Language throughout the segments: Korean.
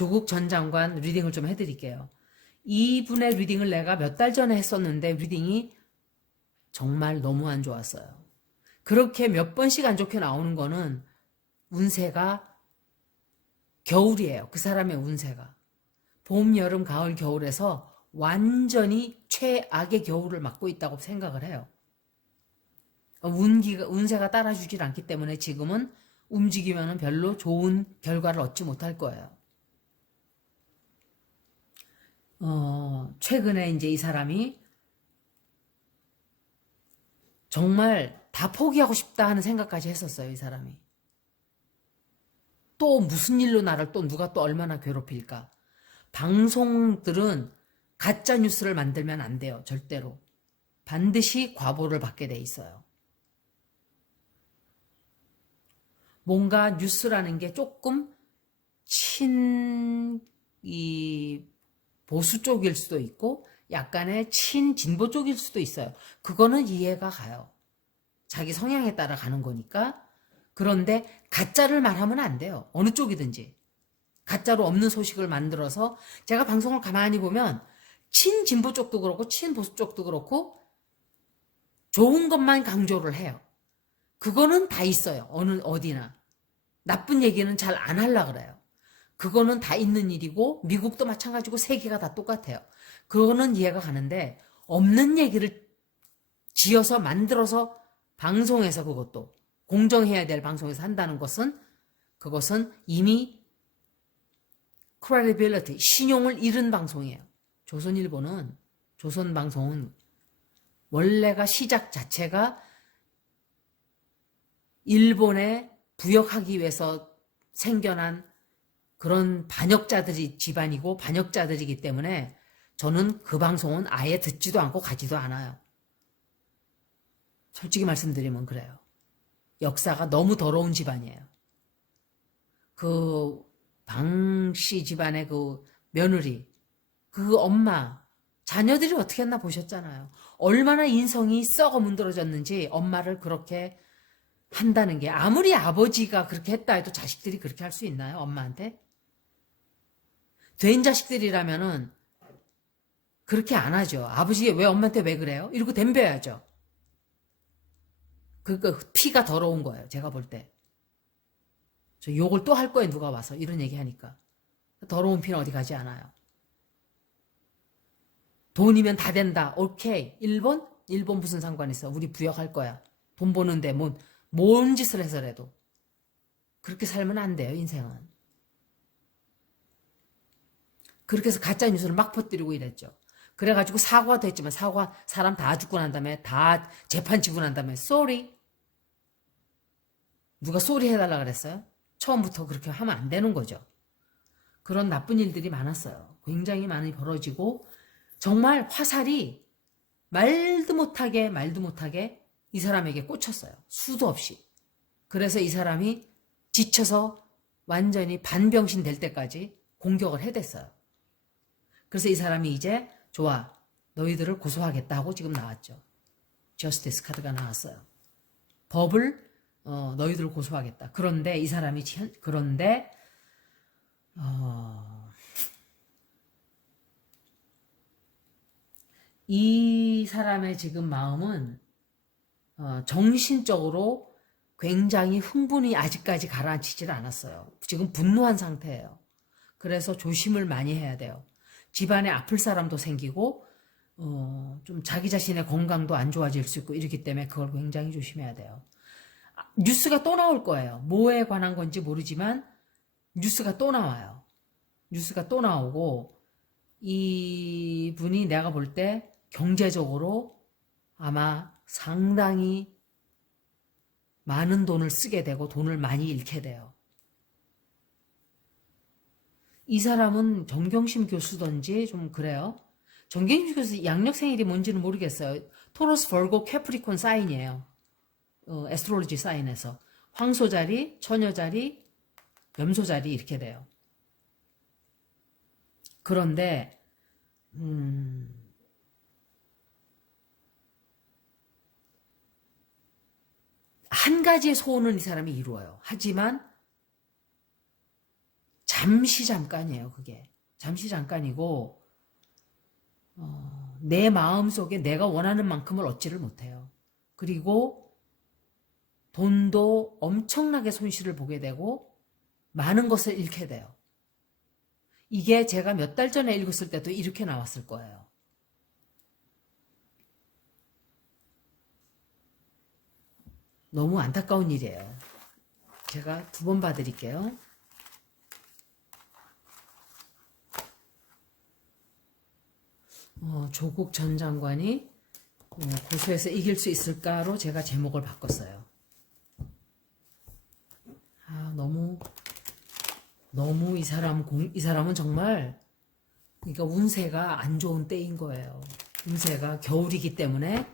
조국 전 장관 리딩을 좀 해드릴게요. 이분의 리딩을 내가 몇 달 전에 했었는데 리딩이 정말 너무 안 좋았어요. 그렇게 몇 번씩 안 좋게 나오는 거는 운세가 겨울이에요. 그 사람의 운세가. 봄, 여름, 가을, 겨울에서 완전히 최악의 겨울을 맞고 있다고 생각을 해요. 운세가 따라주질 않기 때문에 지금은 움직이면 별로 좋은 결과를 얻지 못할 거예요. 최근에 이제 이 사람이 정말 다 포기하고 싶다 하는 생각까지 했었어요, 이 사람이. 또 무슨 일로 나를 또 누가 또 얼마나 괴롭힐까. 방송들은 가짜 뉴스를 만들면 안 돼요, 절대로. 반드시 과보를 받게 돼 있어요. 뭔가 뉴스라는 게 조금 보수 쪽일 수도 있고 약간의 친진보 쪽일 수도 있어요. 그거는 이해가 가요. 자기 성향에 따라 가는 거니까. 그런데 가짜를 말하면 안 돼요. 어느 쪽이든지. 가짜로 없는 소식을 만들어서 제가 방송을 가만히 보면 친진보 쪽도 그렇고 친보수 쪽도 그렇고 좋은 것만 강조를 해요. 그거는 다 있어요. 어디나. 나쁜 얘기는 잘 안 하려고 그래요. 그거는 다 있는 일이고 미국도 마찬가지고 세계가 다 똑같아요. 그거는 이해가 가는데 없는 얘기를 지어서 만들어서 방송에서 그것도 공정해야 될 방송에서 한다는 것은 그것은 이미 credibility, 신용을 잃은 방송이에요. 조선방송은 원래가 시작 자체가 일본에 부역하기 위해서 생겨난 그런 반역자들이 집안이고 반역자들이기 때문에 저는 그 방송은 아예 듣지도 않고 가지도 않아요. 솔직히 말씀드리면 그래요. 역사가 너무 더러운 집안이에요. 그 방씨 집안의 그 며느리, 그 엄마, 자녀들이 어떻게 했나 보셨잖아요. 얼마나 인성이 썩어 문드러졌는지 엄마를 그렇게 한다는 게 아무리 아버지가 그렇게 했다 해도 자식들이 그렇게 할 수 있나요? 엄마한테? 된 자식들이라면은 그렇게 안 하죠. 아버지 왜 엄마한테 왜 그래요? 이러고 덤벼야죠. 피가 더러운 거예요. 제가 볼 때. 저 욕을 또 할 거예요. 누가 와서 이런 얘기 하니까. 더러운 피는 어디 가지 않아요. 돈이면 다 된다. 오케이. 일본? 일본 무슨 상관 있어. 우리 부역할 거야. 돈 버는데 뭔 짓을 해서라도. 그렇게 살면 안 돼요. 인생은. 그렇게 해서 가짜 뉴스를 막 퍼뜨리고 이랬죠. 그래가지고 사과도 했지만 사람 다 죽고 난 다음에 다 재판 치고 난 다음에 sorry. 누가 쏘리 해달라 그랬어요? 처음부터 그렇게 하면 안 되는 거죠. 그런 나쁜 일들이 많았어요. 굉장히 많이 벌어지고 정말 화살이 말도 못하게 이 사람에게 꽂혔어요. 수도 없이. 그래서 이 사람이 지쳐서 완전히 반병신 될 때까지 공격을 해댔어요. 그래서 이 사람이 이제 좋아, 너희들을 고소하겠다 하고 지금 나왔죠. 저스티스 카드가 나왔어요. 법을 너희들을 고소하겠다. 그런데 이 사람이 이 사람의 지금 마음은 정신적으로 굉장히 흥분이 아직까지 가라앉히질 않았어요. 지금 분노한 상태예요. 그래서 조심을 많이 해야 돼요. 집안에 아플 사람도 생기고 좀 자기 자신의 건강도 안 좋아질 수 있고 이렇기 때문에 그걸 굉장히 조심해야 돼요. 뉴스가 또 나올 거예요. 뭐에 관한 건지 모르지만 뉴스가 또 나와요. 뉴스가 또 나오고 이분이 내가 볼 때 경제적으로 아마 상당히 많은 돈을 쓰게 되고 돈을 많이 잃게 돼요. 이 사람은 정경심 교수던지 좀 그래요. 정경심 교수 양력 생일이 뭔지는 모르겠어요. 토러스 벌고 캐프리콘 사인이에요. 에스트롤로지 사인에서 황소자리, 처녀자리, 염소자리 이렇게 돼요. 그런데 한 가지의 소원은 이 사람이 이루어요. 하지만 잠시 잠깐이에요, 그게. 잠시 잠깐이고, 내 마음속에 내가 원하는 만큼을 얻지를 못해요. 그리고 돈도 엄청나게 손실을 보게 되고, 많은 것을 잃게 돼요. 이게 제가 몇 달 전에 읽었을 때도 이렇게 나왔을 거예요. 너무 안타까운 일이에요. 제가 2번 봐드릴게요. 조국 전 장관이 고소해서 이길 수 있을까로 제가 제목을 바꿨어요. 너무 이 사람은 정말, 그러니까 운세가 안 좋은 때인 거예요. 운세가 겨울이기 때문에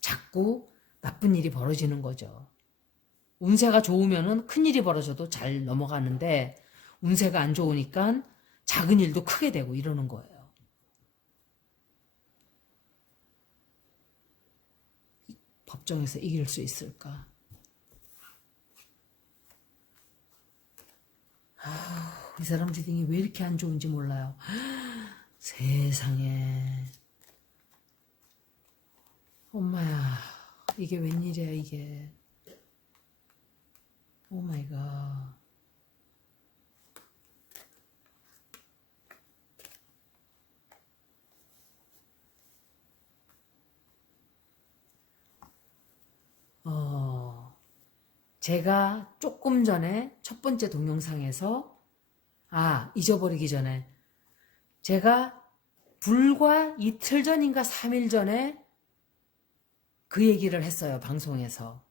자꾸 나쁜 일이 벌어지는 거죠. 운세가 좋으면은 큰 일이 벌어져도 잘 넘어가는데, 운세가 안 좋으니까 작은 일도 크게 되고 이러는 거예요. 법정에서 이길 수 있을까? 이 사람 리딩이 왜 이렇게 안 좋은지 몰라요. 세상에. 엄마야, 이게 웬일이야, 이게. 오 마이 갓. 제가 조금 전에 첫 번째 동영상에서, 잊어버리기 전에, 제가 불과 이틀 전인가 3일 전에 그 얘기를 했어요, 방송에서.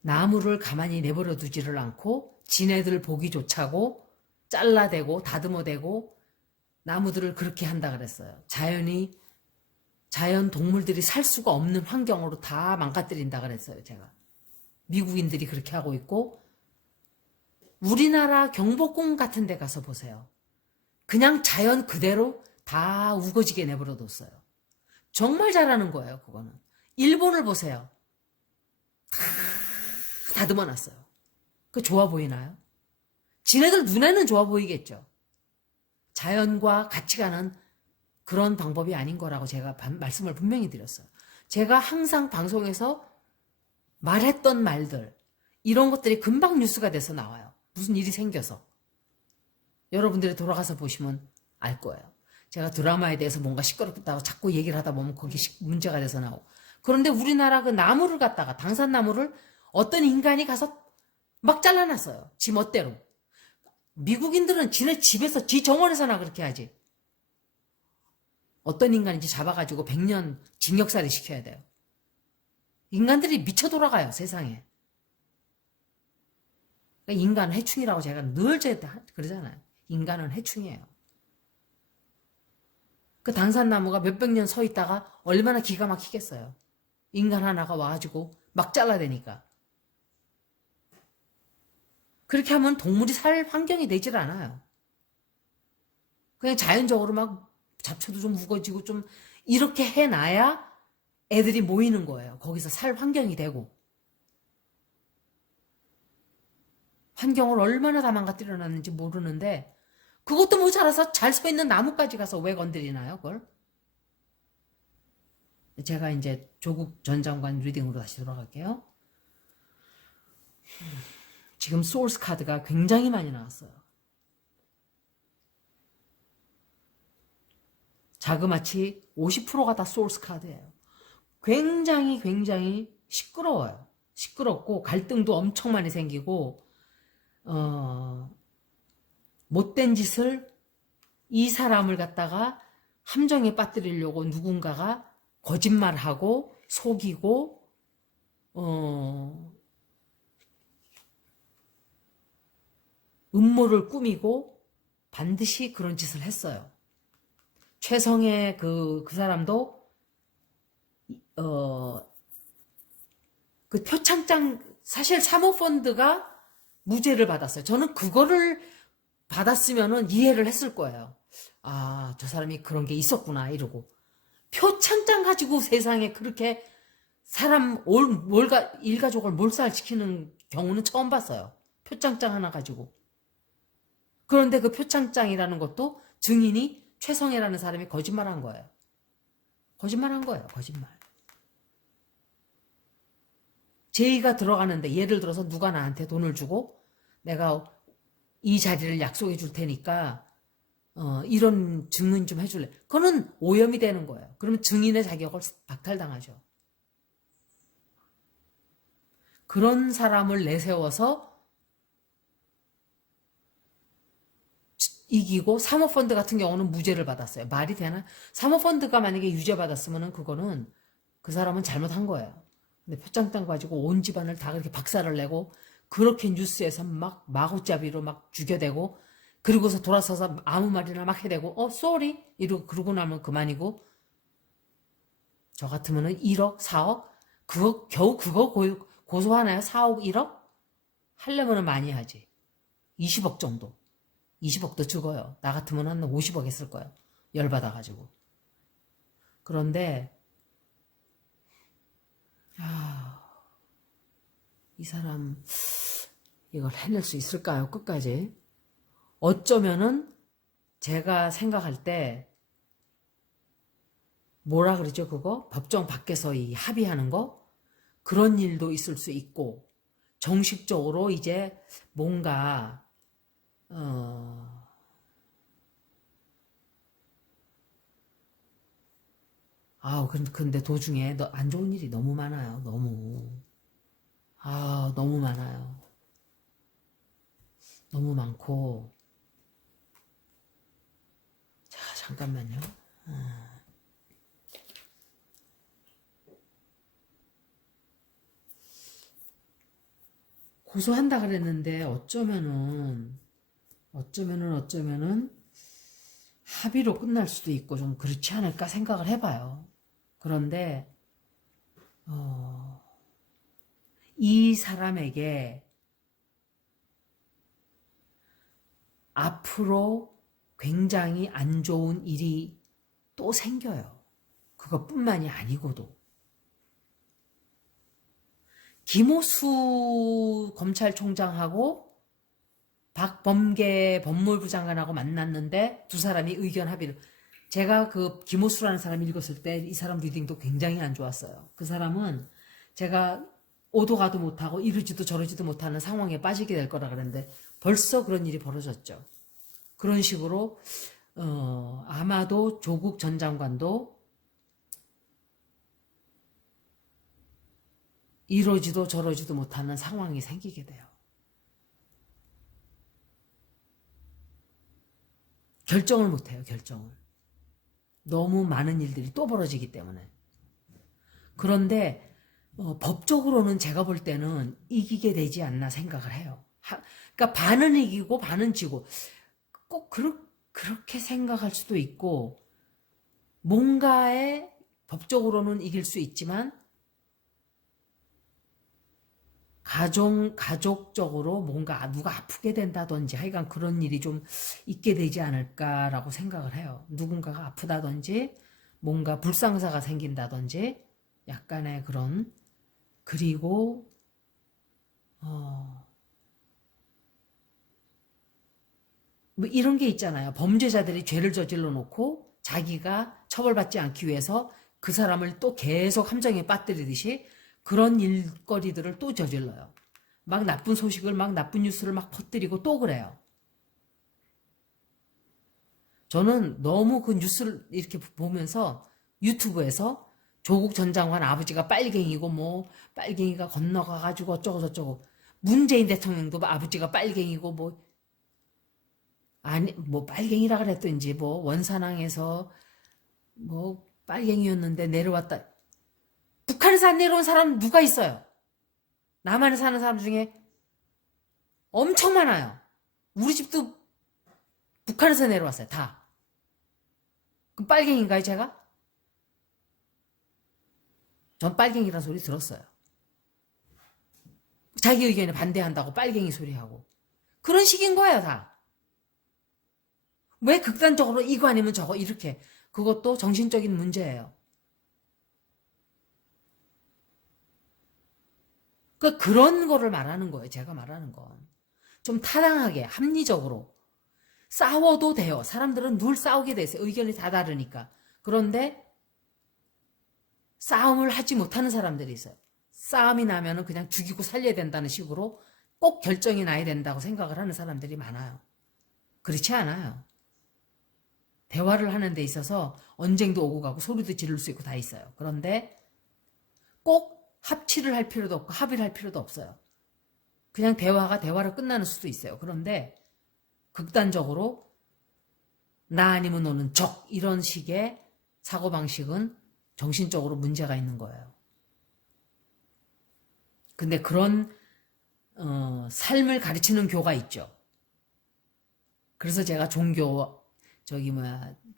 나무를 가만히 내버려 두지를 않고 지네들 보기 좋자고 잘라대고 다듬어대고 나무들을 그렇게 한다 그랬어요. 자연 동물들이 살 수가 없는 환경으로 다 망가뜨린다 그랬어요, 제가. 미국인들이 그렇게 하고 있고, 우리나라 경복궁 같은 데 가서 보세요. 그냥 자연 그대로 다 우거지게 내버려 뒀어요. 정말 잘하는 거예요, 그거는. 일본을 보세요. 다 다듬어 놨어요. 그 좋아 보이나요? 지네들 눈에는 좋아 보이겠죠. 자연과 같이 가는 그런 방법이 아닌 거라고 제가 말씀을 분명히 드렸어요. 제가 항상 방송에서 말했던 말들, 이런 것들이 금방 뉴스가 돼서 나와요. 무슨 일이 생겨서. 여러분들이 돌아가서 보시면 알 거예요. 제가 드라마에 대해서 뭔가 시끄럽다고 자꾸 얘기를 하다 보면 거기 문제가 돼서 나오고. 그런데 우리나라 그 나무를 갖다가, 당산나무를 어떤 인간이 가서 막 잘라놨어요. 지 멋대로. 미국인들은 지네 집에서, 지 정원에서나 그렇게 하지. 어떤 인간인지 잡아가지고 100년 징역살이 시켜야 돼요. 인간들이 미쳐 돌아가요, 세상에. 그러니까 인간은 해충이라고 제가 늘 그러잖아요. 인간은 해충이에요. 그 당산나무가 몇백 년 서 있다가 얼마나 기가 막히겠어요. 인간 하나가 와가지고 막 잘라대니까. 그렇게 하면 동물이 살 환경이 되질 않아요. 그냥 자연적으로 막 잡초도 좀 우거지고 좀 이렇게 해놔야 애들이 모이는 거예요. 거기서 살 환경이 되고. 환경을 얼마나 다 망가뜨려놨는지 모르는데, 그것도 모자라서 잘 서 있는 나무까지 가서 왜 건드리나요, 그걸? 제가 이제 조국 전 장관 리딩으로 다시 돌아갈게요. 지금 소울스 카드가 굉장히 많이 나왔어요. 자그마치 50%가 다 소울스 카드예요. 굉장히 시끄러워요. 시끄럽고 갈등도 엄청 많이 생기고, 못된 짓을, 이 사람을 갖다가 함정에 빠뜨리려고 누군가가 거짓말하고 속이고 음모를 꾸미고 반드시 그런 짓을 했어요. 최성애 그 사람도 그 표창장, 사실 사모펀드가 무죄를 받았어요. 저는 그거를 받았으면은 이해를 했을 거예요. 저 사람이 그런 게 있었구나 이러고. 표창장 가지고 세상에 그렇게 사람 일가족을 몰살시키는 경우는 처음 봤어요. 표창장 하나 가지고. 그런데 그 표창장이라는 것도 증인이 최성애라는 사람이 거짓말한 거예요. 거짓말한 거예요. 거짓말. 제의가 들어가는데 예를 들어서 누가 나한테 돈을 주고 내가 이 자리를 약속해 줄 테니까 이런 증인 좀 해줄래. 그거는 오염이 되는 거예요. 그러면 증인의 자격을 박탈당하죠. 그런 사람을 내세워서 이기고 사모펀드 같은 경우는 무죄를 받았어요. 말이 되나? 사모펀드가 만약에 유죄 받았으면 그거는 그 사람은 잘못한 거예요. 근데 표창장 가지고 온 집안을 다 그렇게 박살을 내고 그렇게 뉴스에서 막 마구잡이로 막 죽여대고 그리고서 돌아서서 아무 말이나 막 해대고 쏘리 이러고 그러고 나면 그만이고 저 같으면은 1억, 4억 그거 겨우 그거 고소하나요? 4억, 1억? 하려면은 많이 하지. 20억 정도. 20억도 죽어요. 나 같으면 한 50억 했을 거예요. 열받아가지고. 그런데 이 사람 이걸 해낼 수 있을까요? 끝까지. 어쩌면은 제가 생각할 때 뭐라 그러죠 그거? 법정 밖에서 이 합의하는 거? 그런 일도 있을 수 있고 정식적으로 이제 뭔가 근데 도중에 안 좋은 일이 너무 많아요. 너무 많아요. 너무 많고. 자, 잠깐만요. 고소한다 그랬는데 어쩌면은 합의로 끝날 수도 있고 좀 그렇지 않을까 생각을 해봐요. 그런데 이 사람에게 앞으로 굉장히 안 좋은 일이 또 생겨요. 그것뿐만이 아니고도. 김호수 검찰총장하고 박범계 법무부 장관하고 만났는데 두 사람이 의견 합의를. 제가 그 김호수라는 사람 읽었을 때 이 사람 리딩도 굉장히 안 좋았어요. 그 사람은 제가 오도 가도 못하고 이러지도 저러지도 못하는 상황에 빠지게 될 거라 그랬는데 벌써 그런 일이 벌어졌죠. 그런 식으로 아마도 조국 전 장관도 이러지도 저러지도 못하는 상황이 생기게 돼요. 결정을 못해요. 결정을. 너무 많은 일들이 또 벌어지기 때문에. 그런데 법적으로는 제가 볼 때는 이기게 되지 않나 생각을 해요. 그러니까 반은 이기고 반은 지고 꼭 그렇게 생각할 수도 있고 뭔가에 법적으로는 이길 수 있지만 가족적으로 뭔가 누가 아프게 된다든지 하여간 그런 일이 좀 있게 되지 않을까라고 생각을 해요. 누군가가 아프다든지 뭔가 불상사가 생긴다든지 약간의 그런. 그리고 뭐 이런 게 있잖아요. 범죄자들이 죄를 저질러 놓고 자기가 처벌받지 않기 위해서 그 사람을 또 계속 함정에 빠뜨리듯이 그런 일거리들을 또 저질러요. 막 나쁜 소식을 막 나쁜 뉴스를 막 퍼뜨리고 또 그래요. 저는 너무 그 뉴스를 이렇게 보면서 유튜브에서 조국 전 장관 아버지가 빨갱이고 뭐 빨갱이가 건너가가지고 어쩌고 저쩌고 문재인 대통령도 아버지가 빨갱이고 뭐 아니 뭐 빨갱이라 그랬든지 뭐 원산항에서 뭐 빨갱이였는데 내려왔다. 북한에서 안 내려온 사람 누가 있어요? 남한에 사는 사람 중에 엄청 많아요. 우리 집도 북한에서 내려왔어요. 다. 그럼 빨갱인가요, 제가? 전 빨갱이라는 소리 들었어요. 자기 의견에 반대한다고 빨갱이 소리하고. 그런 식인 거예요, 다. 왜 극단적으로 이거 아니면 저거 이렇게. 그것도 정신적인 문제예요. 그런 거를 말하는 거예요. 제가 말하는 건. 좀 타당하게, 합리적으로. 싸워도 돼요. 사람들은 늘 싸우게 돼 있어요. 의견이 다 다르니까. 그런데 싸움을 하지 못하는 사람들이 있어요. 싸움이 나면은 그냥 죽이고 살려야 된다는 식으로 꼭 결정이 나야 된다고 생각을 하는 사람들이 많아요. 그렇지 않아요. 대화를 하는 데 있어서 언쟁도 오고 가고 소리도 지를 수 있고 다 있어요. 그런데 꼭 합치를 할 필요도 없고 합의를 할 필요도 없어요. 그냥 대화가 대화로 끝나는 수도 있어요. 그런데 극단적으로 나 아니면 너는 적 이런 식의 사고방식은 정신적으로 문제가 있는 거예요. 근데 그런 삶을 가르치는 교가 있죠. 그래서 제가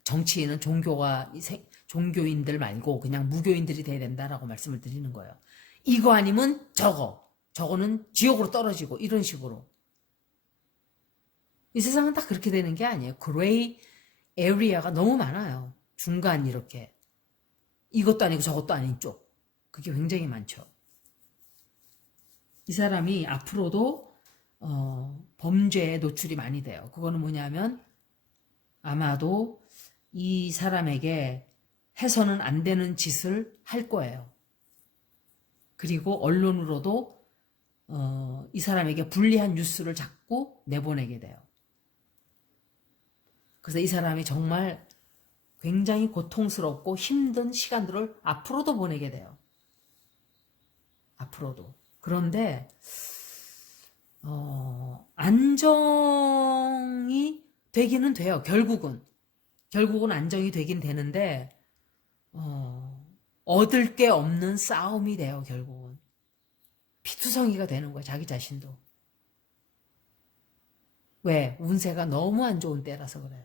정치인은 종교인들 말고 그냥 무교인들이 돼야 된다라고 말씀을 드리는 거예요. 이거 아니면 저거는 지옥으로 떨어지고 이런 식으로. 이 세상은 다 그렇게 되는 게 아니에요. 그레이 에리아가 너무 많아요. 중간 이렇게. 이것도 아니고 저것도 아닌 쪽. 그게 굉장히 많죠. 이 사람이 앞으로도 범죄에 노출이 많이 돼요. 그거는 뭐냐면 아마도 이 사람에게 해서는 안 되는 짓을 할 거예요. 그리고 언론으로도 이 사람에게 불리한 뉴스를 자꾸 내보내게 돼요. 그래서 이 사람이 정말 굉장히 고통스럽고 힘든 시간들을 앞으로도 보내게 돼요. 앞으로도. 그런데 안정이 되기는 돼요. 결국은 안정이 되긴 되는데 얻을 게 없는 싸움이 돼요. 결국은 피투성이가 되는 거예요. 자기 자신도. 왜? 운세가 너무 안 좋은 때라서 그래요.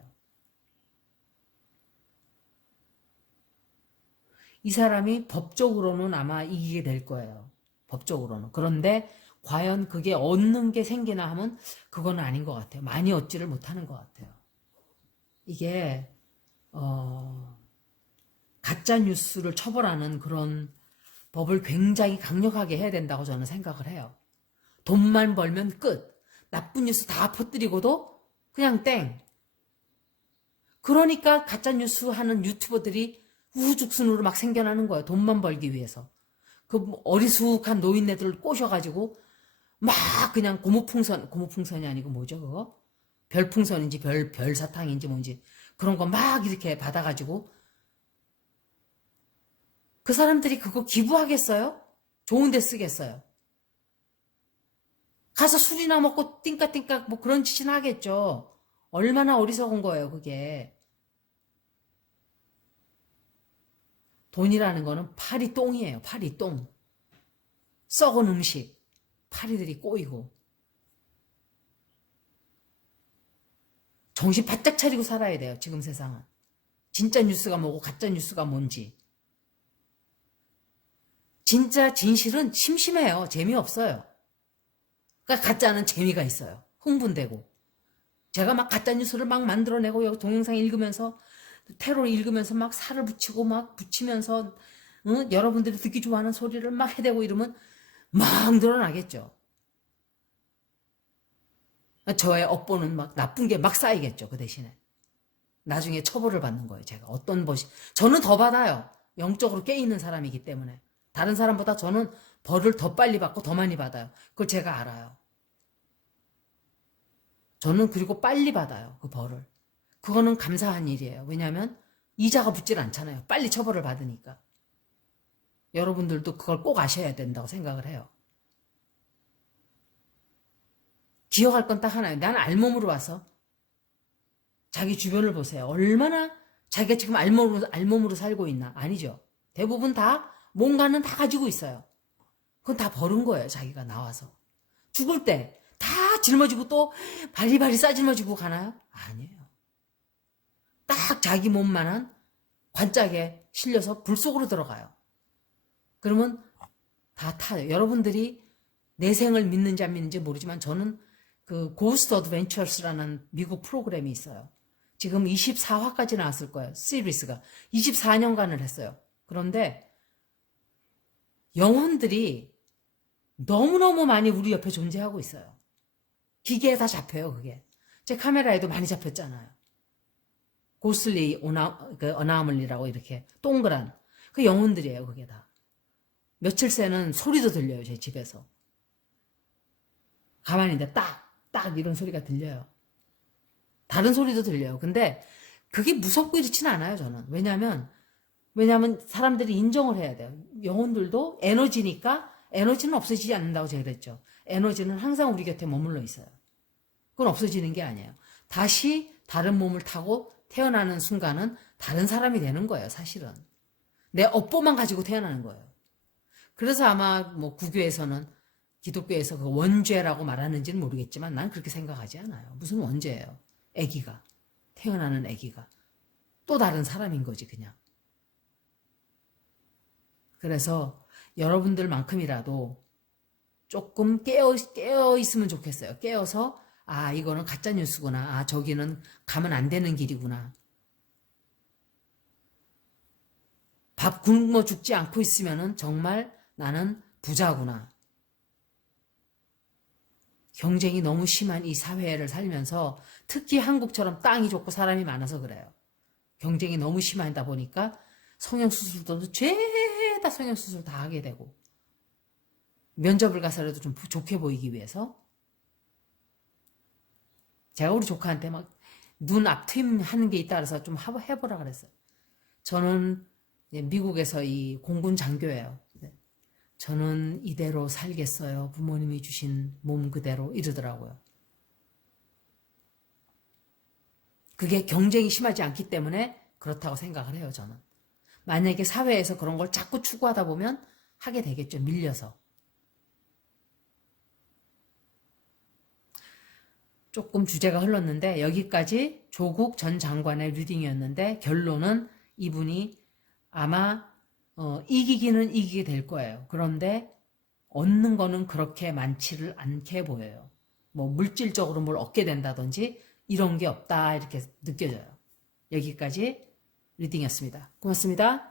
이 사람이 법적으로는 아마 이기게 될 거예요. 법적으로는. 그런데 과연 그게 얻는 게 생기나 하면 그건 아닌 것 같아요. 많이 얻지를 못하는 것 같아요. 이게 가짜 뉴스를 처벌하는 그런 법을 굉장히 강력하게 해야 된다고 저는 생각을 해요. 돈만 벌면 끝. 나쁜 뉴스 다 퍼뜨리고도 그냥 땡. 그러니까 가짜 뉴스 하는 유튜버들이 우후죽순으로 막 생겨나는 거예요. 돈만 벌기 위해서. 그 어리숙한 노인네들을 꼬셔가지고 막 그냥 고무풍선이 아니고 뭐죠 그거? 별풍선인지 별사탕인지 뭔지 그런 거 막 이렇게 받아가지고 그 사람들이 그거 기부하겠어요? 좋은 데 쓰겠어요? 가서 술이나 먹고 띵까띵까 뭐 그런 짓이나 하겠죠. 얼마나 어리석은 거예요 그게. 돈이라는 거는 파리 똥이에요. 파리 똥. 썩은 음식. 파리들이 꼬이고. 정신 바짝 차리고 살아야 돼요. 지금 세상은. 진짜 뉴스가 뭐고 가짜 뉴스가 뭔지. 진짜 진실은 심심해요. 재미없어요. 그러니까 가짜는 재미가 있어요. 흥분되고. 제가 막 가짜 뉴스를 막 만들어내고 여기 동영상 읽으면서 테러 읽으면서 막 살을 붙이고 막 붙이면서 여러분들이 듣기 좋아하는 소리를 막 해대고 이러면 막 늘어나겠죠. 저의 업보는 막 나쁜 게 막 쌓이겠죠. 그 대신에. 나중에 처벌을 받는 거예요. 제가 저는 더 받아요. 영적으로 깨있는 사람이기 때문에. 다른 사람보다 저는 벌을 더 빨리 받고 더 많이 받아요. 그걸 제가 알아요. 저는 그리고 빨리 받아요. 그 벌을. 그거는 감사한 일이에요. 왜냐하면 이자가 붙질 않잖아요. 빨리 처벌을 받으니까. 여러분들도 그걸 꼭 아셔야 된다고 생각을 해요. 기억할 건 딱 하나예요. 나는 알몸으로 와서 자기 주변을 보세요. 얼마나 자기가 지금 알몸으로 살고 있나? 아니죠. 대부분 다 뭔가는 다 가지고 있어요. 그건 다 버는 거예요. 자기가 나와서. 죽을 때 다 짊어지고 또 바리바리 싸질머지고 가나요? 아니에요. 딱 자기 몸만한 관짝에 실려서 불 속으로 들어가요. 그러면 다 타요. 여러분들이 내생을 믿는지 안 믿는지 모르지만 저는 그 고스트 어드벤처스라는 미국 프로그램이 있어요. 지금 24화까지 나왔을 거예요. 시리즈가. 24년간을 했어요. 그런데 영혼들이 너무너무 많이 우리 옆에 존재하고 있어요. 기계에 다 잡혀요, 그게. 제 카메라에도 많이 잡혔잖아요. 고슬리 어나멀리라고 이렇게 동그란 그 영혼들이에요. 그게 다. 며칠 새는 소리도 들려요. 제 집에서. 가만히 있는데 딱 이런 소리가 들려요. 다른 소리도 들려요. 근데 그게 무섭고 이렇지는 않아요. 저는. 왜냐하면 사람들이 인정을 해야 돼요. 영혼들도 에너지니까 에너지는 없어지지 않는다고 제가 그랬죠. 에너지는 항상 우리 곁에 머물러 있어요. 그건 없어지는 게 아니에요. 다시 다른 몸을 타고 태어나는 순간은 다른 사람이 되는 거예요. 사실은. 내 업보만 가지고 태어나는 거예요. 그래서 아마 뭐 구교에서는 기독교에서 그 원죄라고 말하는지는 모르겠지만 난 그렇게 생각하지 않아요. 무슨 원죄예요. 아기가. 태어나는 아기가. 또 다른 사람인 거지 그냥. 그래서 여러분들만큼이라도 조금 깨어 있으면 좋겠어요. 깨어서 아 이거는 가짜 뉴스구나. 아 저기는 가면 안 되는 길이구나. 밥 굶어 죽지 않고 있으면은 정말 나는 부자구나. 경쟁이 너무 심한 이 사회를 살면서 특히 한국처럼 땅이 좋고 사람이 많아서 그래요. 경쟁이 너무 심하다 보니까 성형수술도 죄다 성형수술 다 하게 되고 면접을 가서라도 좀 좋게 보이기 위해서 제가 우리 조카한테 막 눈 앞트임 하는 게 있다 그래서 좀 해보라 그랬어요. 저는 미국에서 이 공군 장교예요. 저는 이대로 살겠어요. 부모님이 주신 몸 그대로 이러더라고요. 그게 경쟁이 심하지 않기 때문에 그렇다고 생각을 해요. 저는. 만약에 사회에서 그런 걸 자꾸 추구하다 보면 하게 되겠죠. 밀려서. 조금 주제가 흘렀는데 여기까지 조국 전 장관의 리딩이었는데 결론은 이분이 아마 이기기는 이기게 될 거예요. 그런데 얻는 거는 그렇게 많지를 않게 보여요. 뭐 물질적으로 뭘 얻게 된다든지 이런 게 없다 이렇게 느껴져요. 여기까지 리딩이었습니다. 고맙습니다.